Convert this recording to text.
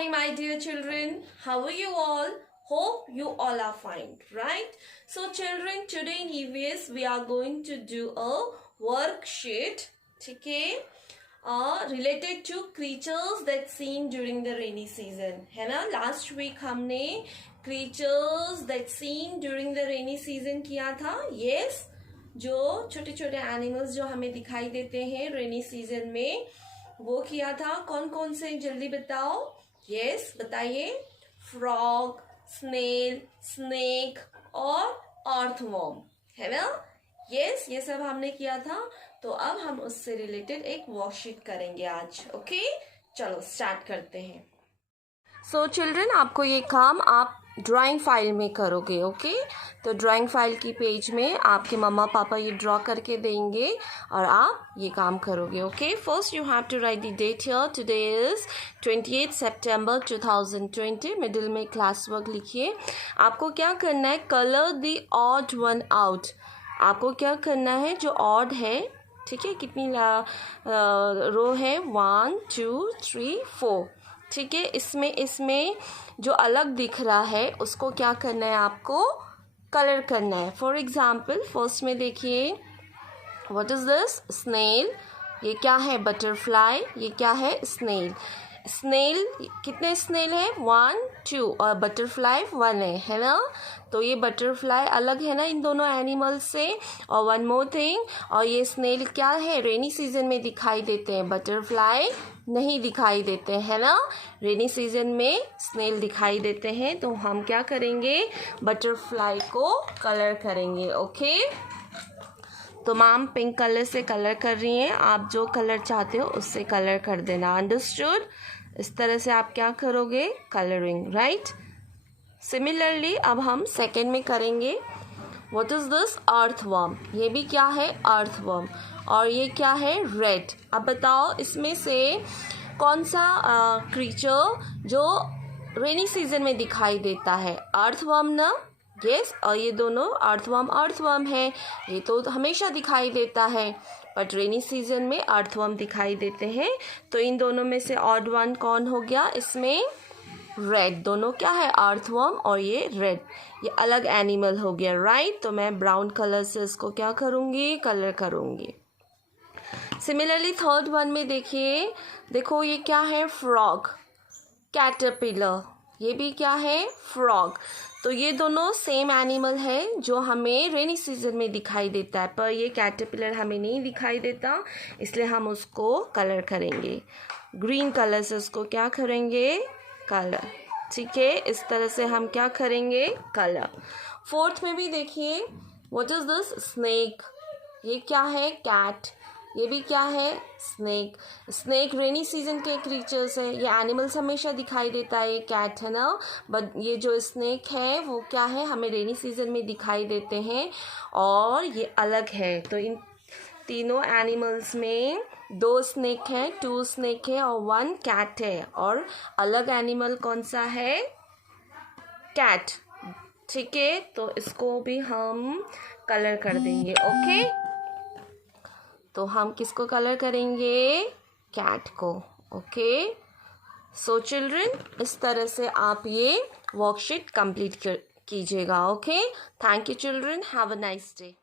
morning, my dear children. How are you all? Hope you all are fine, right? So children, today in EVS we are going to do a worksheet, okay? Related to creatures that seen during the rainy season, है ना? Last week हमने creatures that seen during the rainy season किया था, yes? जो छोटे छोटे animals जो हमें दिखाई देते हैं रेनी सीजन में, वो किया था. कौन कौन से जल्दी बताओ. यस, बताइए. फ्रॉग, स्नेल, स्नेक और अर्थवॉर्म, है ना. यस, ये सब हमने किया था. तो अब हम उससे रिलेटेड एक वर्कशीट करेंगे आज. ओके, चलो स्टार्ट करते हैं. सो चिल्ड्रन, आपको ये काम आप ड्राइंग फाइल में करोगे. ओके, तो ड्राइंग फाइल की पेज में आपके मम्मा पापा ये ड्रॉ करके देंगे और आप ये काम करोगे. Okay, first you have to write the date here. Today is 28 सितंबर 2020. मिडिल में क्लास वर्क लिखिए. आपको क्या करना है, colour the odd one out. आपको क्या करना है, जो ऑड है, ठीक है, कितनी रो है, 1 2 3 4, ठीक है. इसमें जो अलग दिख रहा है उसको क्या करना है, आपको कलर करना है. फॉर एग्जाम्पल फर्स्ट में देखिए, व्हाट इज दिस, स्नेल. ये क्या है, बटरफ्लाई. ये क्या है, स्नेल. स्नेल, कितने स्नेल है, 1 2, और बटरफ्लाई 1 है ना. तो ये बटरफ्लाई अलग है ना इन दोनों एनिमल्स से. और वन मोर थिंग, और ये स्नेल क्या है, रेनी सीजन में दिखाई देते हैं, बटरफ्लाई नहीं दिखाई देते हैं ना. रेनी सीजन में स्नेल दिखाई देते हैं. तो हम क्या करेंगे, बटरफ्लाई को कलर करेंगे. ओके, तो मैम पिंक कलर से कलर कर रही हैं. आप जो कलर चाहते हो उससे कलर कर देना. अंडरस्टूड. इस तरह से आप क्या करोगे, कलरिंग, राइट. सिमिलरली अब हम सेकेंड में करेंगे. What is this, earthworm. ये भी क्या है, अर्थवर्म. और ये क्या है, रेड. अब बताओ इसमें से कौन सा क्रीचर जो रेनी सीजन में दिखाई देता है, अर्थवर्म ना. यस, और ये दोनों अर्थवर्म है. ये तो हमेशा दिखाई देता है, बट रेनी सीजन में अर्थवर्म दिखाई देते हैं. तो इन दोनों में से ऑड वन कौन हो गया, इसमें रेड. दोनों क्या है, अर्थवर्म और ये रेड. ये अलग एनिमल हो गया, राइट. तो मैं ब्राउन कलर से इसको क्या करूँगी, कलर करूँगी. सिमिलरली थर्ड वन में देखिए, देखो ये क्या है, फ्रॉग, कैटरपिलर. ये भी क्या है, फ्रॉग. तो ये दोनों सेम एनिमल है जो हमें रेनी सीजन में दिखाई देता है, पर ये कैटरपिलर हमें नहीं दिखाई देता, इसलिए हम उसको कलर करेंगे. ग्रीन कलर से उसको क्या करेंगे, कलर. ठीक है, इस तरह से हम क्या करेंगे, कलर. फोर्थ में भी देखिए, व्हाट इज दिस, स्नेक. ये क्या है, कैट. ये भी क्या है, स्नेक. स्नेक रेनी सीजन के क्रीचर्स है. ये एनिमल्स हमेशा दिखाई देता है, ये कैट है ना, बट ये जो स्नेक है वो क्या है, हमें रेनी सीजन में दिखाई देते हैं और ये अलग है. तो इन तीनों एनिमल्स में 2 स्नेक हैं, 2 स्नेक है और 1 कैट है. और अलग एनिमल कौन सा है, कैट. ठीक है, तो इसको भी हम कलर कर देंगे. ओके, तो हम किसको कलर करेंगे, कैट को. ओके, सो चिल्ड्रन, इस तरह से आप ये वर्कशीट कंप्लीट कीजिएगा. Okay, thank you children, have a nice day.